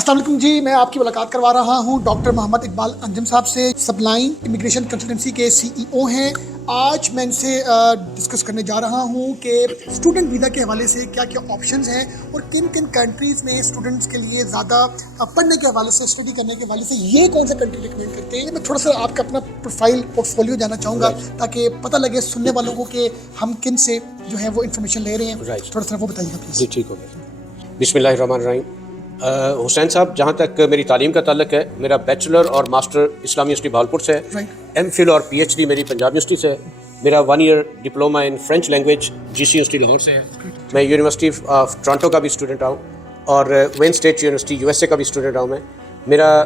अस्सलाम वालेकुम जी, मैं आपकी मुलाकात करवा रहा हूँ डॉक्टर मोहम्मद इकबाल अंजुम साहब से। सबलाइन इमिग्रेशन कंसल्टेंसी के सीईओ हैं। आज मैं इनसे डिस्कस करने जा रहा हूँ कि स्टूडेंट वीज़ा के हवाले से क्या क्या ऑप्शंस हैं और किन किन कंट्रीज़ में स्टूडेंट्स के लिए ज़्यादा पढ़ने के हवाले से, स्टडी करने के हवाले से ये कौन सा कंट्री रिकमेंड करते हैं। मैं थोड़ा सा आपका अपना प्रोफाइल पोर्टफोलियो जानना चाहूँगा ताकि पता लगे सुनने वालों को कि हम किन से जो है वो इन्फॉर्मेशन ले रहे हैं। थोड़ा सा वो बताइएगा प्लीज़। जी ठीक हो गया। बिस्मिल्लाहिर्रहमानिर्रहीम। हुसैन साहब, जहाँ तक मेरी तालीम का ताल्लुक है, मेरा बैचलर और मास्टर इस्लामी यूनिवर्सिटी भावलपुर से है। एमफिल और पीएचडी मेरी पंजाब यूनिवर्सिटी से है। मेरा 1 year diploma in French language GC university Lahore से है। मैं यूनिवर्सिटी ऑफ टोरंटो का भी स्टूडेंट रहा हूँ और वेन स्टेट यूनिवर्सिटी यूएसए का भी स्टूडेंट रहा हूँ मैं। मेरा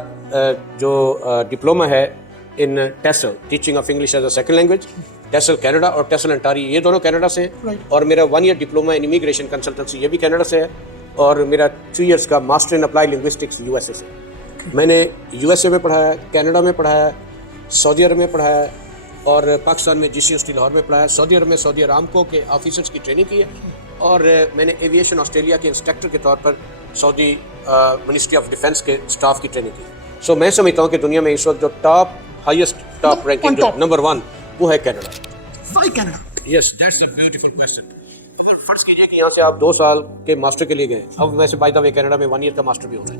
जो डिप्लोमा है in TESL, teaching of English as a second language, TESL Canada और टेसल अंटारी, ये दोनों कनाडा से है। और मेरा 1 year diploma in immigration consultancy, ये भी कनाडा से है। और मेरा 2 इयर्स का master in apply linguistics USA से। मैंने यूएसए में पढ़ाया है, कनाडा में पढ़ाया है, सऊदी अरब में पढ़ाया है और पाकिस्तान में जीसी यूनिवर्सिटी लाहौर में पढ़ाया है। सऊदी अरब में सऊदी अरामको के ऑफिसर्स की ट्रेनिंग की है और मैंने एविएशन ऑस्ट्रेलिया के इंस्ट्रक्टर के तौर पर सऊदी मिनिस्ट्री ऑफ डिफेंस के स्टाफ की ट्रेनिंग की। सो मैं समझता हूँ कि दुनिया में इस वक्त जो टॉप रैंकिंग नंबर 1 वो है Canada. Yes, that's a beautiful question. फर्ज कीजिए कि यहाँ से आप 2 साल के मास्टर के लिए गए। अब वैसे बाय द वे कनाडा में 1 ईयर का मास्टर भी होता है।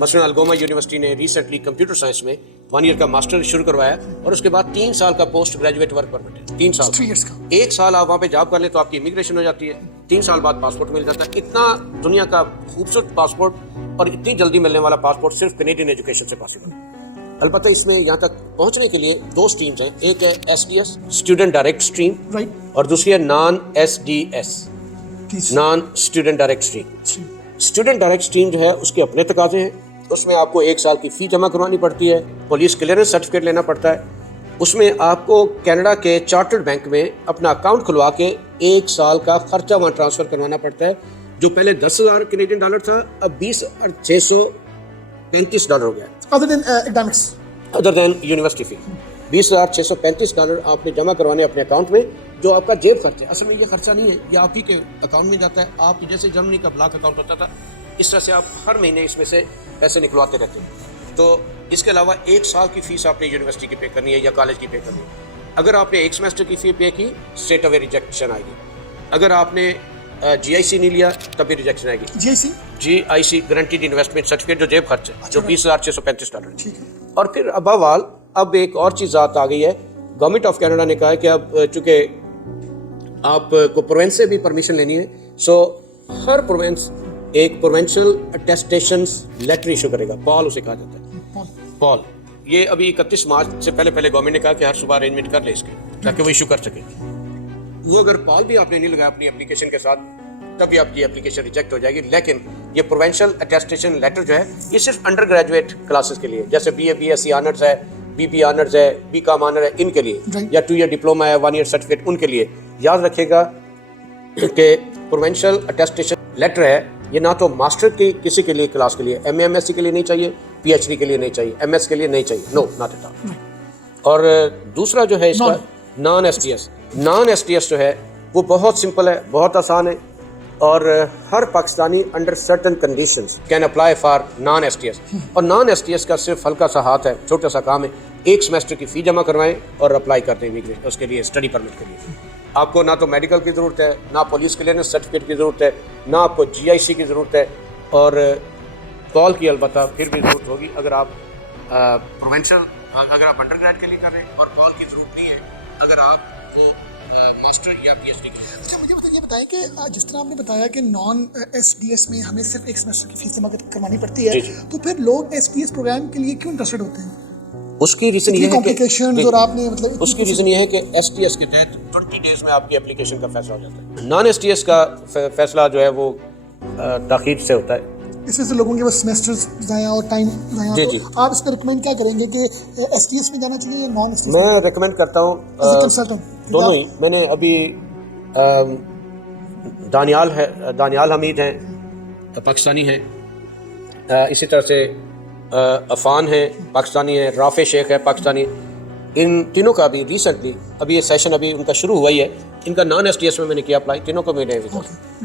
मसलन अलगोमा यूनिवर्सिटी ने रिसेंटली कंप्यूटर साइंस में 1 ईयर का मास्टर शुरू करवाया और उसके बाद 3 साल का पोस्ट ग्रेजुएट वर्क परमिट है। 3 साल, 3 इयर्स का। 1 साल आप वहाँ पे जॉब कर लें तो आपकी इमिग्रेशन हो जाती है। 3 साल बाद पासपोर्ट मिल जाता है। इतना दुनिया का खूबसूरत पासपोर्ट और इतनी जल्दी मिलने वाला पासपोर्ट सिर्फ कैनेडियन एजुकेशन से पॉसिबल है। अलबत्ता इसमें यहाँ तक पहुँचने के लिए 2 स्ट्रीम्स हैं। एक है SDS स्टूडेंट डायरेक्ट स्ट्रीम और दूसरी है non SDS non student direct stream. Student direct stream जो है उसके अपने तकाजे हैं। उसमें आपको 1 साल की फ़ी जमा करवानी पड़ती है, पुलिस क्लियरेंस सर्टिफिकेट लेना पड़ता है। उसमें आपको कनाडा के चार्टर्ड बैंक में अपना अकाउंट खुलवा के 1 साल का खर्चा वहाँ ट्रांसफ़र करवाना पड़ता है, जो पहले 10,000 कैनेडियन डॉलर था, अब $20,635 हो गया। अदर देन यूनिवर्सिटी फ़ी $20,635 आपने जमा करवाने अपने अकाउंट में, जो आपका जेब खर्च है। असल में ये खर्चा नहीं है, ये आप ही के अकाउंट में जाता है। आप जैसे जर्मनी का ब्लॉक अकाउंट होता था, इस तरह से आप हर महीने इसमें से पैसे निकलवाते रहते हैं। तो इसके अलावा 1 साल की फ़ीस आपने यूनिवर्सिटी की पे करनी है या कॉलेज की पे करनी है। अगर आपने 1 सेमेस्टर की फ़ी पे की, स्ट्रेट अवे रिजेक्शन आएगी। अगर आपने GIC नहीं लिया तब भी रिजेक्शन आएगी। GIC गारंटीड इन्वेस्टमेंट सर्टिफिकेट, जो जेब खर्च है, जो $20,635। और फिर अबव ऑल अब एक और चीज़ आ गई है। गवर्नमेंट ऑफ कनाडा ने कहा है कि अब चूँकि आपको प्रोवेंस से भी परमिशन लेनी है, सो हर प्रोवेंस एक प्रोवेंशियल अटेस्टेशन लेटर इशू करेगा। पॉल उसे कहा जाता है, पॉल। ये अभी 31 मार्च से पहले गवर्नमेंट ने कहा कि हर सुबह अरेंजमेंट कर ले इसके, ताकि वो इशू कर सके। वो अगर पॉल भी आपने नहीं लगाया अपनी एप्लीकेशन के साथ, तभी आपकी एप्लीकेशन रिजेक्ट हो जाएगी। लेकिन ये प्रोवेंशियल अटेस्टेशन लेटर जो है, ये सिर्फ अंडर ग्रेजुएट क्लासेस के लिए, जैसे BA BSc ऑनर्स है, BB ऑनर्स है, BCom ऑनर है, इनके लिए, या 2 ईयर डिप्लोमा है, 1 ईयर सर्टिफिकेट, उनके लिए। याद रखिएगा कि प्रोवेंशियल अटेस्टेशन लेटर है, ये ना तो मास्टर की किसी के लिए क्लास के लिए, MA MSc के लिए नहीं चाहिए, PhD के लिए नहीं चाहिए, MS के लिए नहीं चाहिए, नो नॉट एट ऑल। और दूसरा जो है इसका नॉन SDS जो है वो बहुत सिंपल है, बहुत आसान है और हर Pakistani under certain conditions can apply for non SDS। और नॉन SDS का सिर्फ हल्का सा हाथ है, छोटा सा काम है। 1 सेमेस्टर की फ़ी जमा करवाएं और अप्लाई करते हैं इमिग्रेशन उसके लिए, स्टडी परमिट के लिए। आपको ना तो मेडिकल की ज़रूरत है, ना पुलिस क्लियरेंस सर्टिफिकेट की ज़रूरत है, ना आपको GIC की ज़रूरत है, और कॉल की अलबत्ता फिर भी ज़रूरत होगी अगर आप प्रोवेंशियल, अगर आप अंडर ग्रेड के लिए कर रहे हैं, और कॉल की ज़रूरत नहीं है अगर आप वो मास्टर या PhD की। अच्छा, मुझे ये बताएं कि जिस तरह आपने बताया कि नॉन SDS में हमें सिर्फ 1 सेमेस्टर की फीस जमा करवानी पड़ती है, तो फिर लोग SDS प्रोग्राम के लिए क्यों इंटरेस्टेड होते हैं? उसकी रीज़न ये है कि और आपने मतलब उसकी रीज़न ये है कि SDS के तहत 20 डेज में आपकी एप्लीकेशन का फैसला हो जाता है। नॉन SDS का फैसला जो है वो ताख़ीर से होता है। इससे से लोगों के बस सेमेस्टर्स ज़ाया और टाइम ज़ाया। तो आप इसको रिकमेंड क्या करेंगे कि SDS में जाना चाहिए या नॉन SDS? मैं रिकमेंड करता हूँ दोनों ही। मैंने अभी दानियाल हमीद हैं, पाकिस्तानी हैं, इसी तरह से अफ़ान है, पाकिस्तानी है, राफ़े शेख है, पाकिस्तानी। ان تینوں کا بھی ریسنٹلی ابھی یہ سیشن ابھی ان کا شروع ہوا ہی ہے. ان کا نان ایس ٹی ایس میں نے کیا اپلائی, تینوں کو میں نے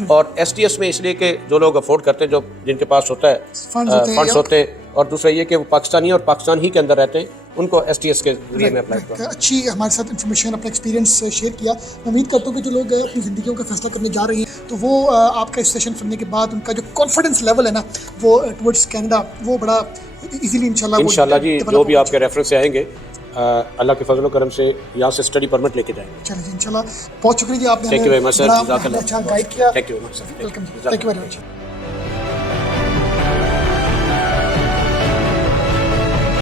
اور ایس ٹی ایس میں اس لیے کہ جو لوگ افورڈ کرتے ہیں, جو جن کے پاس ہوتا ہے فنڈس ہوتے ہیں, اور دوسرا یہ کہ وہ پاکستانی اور پاکستان ہی کے اندر رہتے ہیں, ان کو ایس ٹی ایس کے ذریعے میں اپلائی کروں. اچھی ہمارے ساتھ انفارمیشن, اپنا ایکسپیرینس شیئر کیا. میں امید کرتا ہوں کہ جو لوگ اپنی زندگیوں کا فیصلہ کرنے جا رہے ہیں تو وہ آپ کا اس سیشن سننے کے بعد ان کا جو کانفیڈنس لیول ہے نا وہ ٹورڈس کینیڈا وہ بڑا ایزیلی انشاءاللہ جی جو بھی آپ کے ریفرنس سے آئیں گے اللہ کے فضل و کرم سے یہاں سے اسٹڈی پرمٹ لے کے جائیں گے. چلیے جی انشاءاللہ. بہت شکریہ جی, آپ نے تھینک یو ویری مچ سر, اچھا گائیڈ کیا. Thank you very much. Welcome, thank you very much.